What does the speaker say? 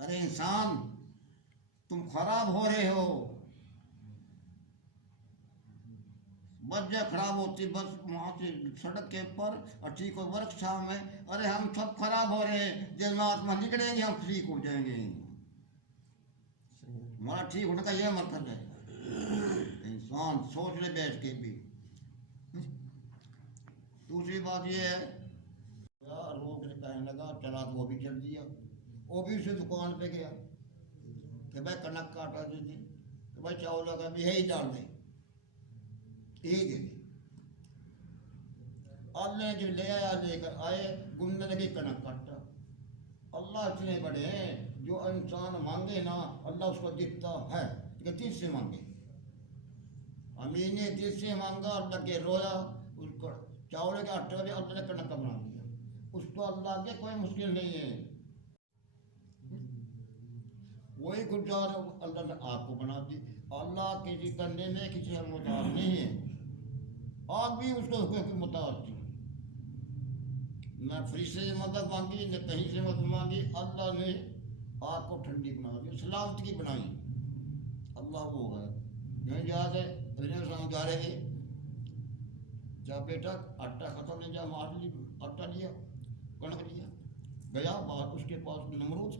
अरे इंसान, तुम खराब हो रहे हो। वजह खराब होती बस वहाँ से सड़क के ऊपर और ठीक हो वर्कशॉप में। अरे हम सब खराब हो रहे हैं, जब महात्मा निकलेंगे हम ठीक हो जाएंगे। हमारा ठीक होने का यह मतलब है। इंसान सोच ले बैठ के भी। दूसरी बात यह है, रोक के कहने लगा, चला तो वो भी चल दिया। वो भी उसी दुकान पे गया कि भाई कनक का आटा दे दे, कि भाई चावल लगा भी यही डाल दे, यही दे दे। अल्लाह जो ले आया, लेकर आए, गुनने लगे कनक का आटा। अल्लाह इतने बड़े हैं, जो इंसान मांगे ना अल्लाह उसको देता है, लेकिन दिल से मांगे। अमीर ने दिल से मांगा, अल्लाह के रोया, उसको चावल के आटे भी अल्लाह ने कनक का बना दिया। उसको अल्लाह के कोई मुश्किल नहीं है। वही गुजार अल्लाह ने आपको बना दी। अल्लाह किसी करने में किसी का मुताज नहीं है। आप भी उसको हुक्म मुताज थी। न फ्री से मदद मांगी, न कहीं से मदद मांगी। अल्लाह ने आपको ठंडी बना दी, सलामत की बनाई। अल्लाह वो है। यही याद है जा रहे थे, जब बेटा आटा खत्म नहीं, जा मार ली, आटा लिया, कणक लिया, गया बाहर, उसके पास नमरूद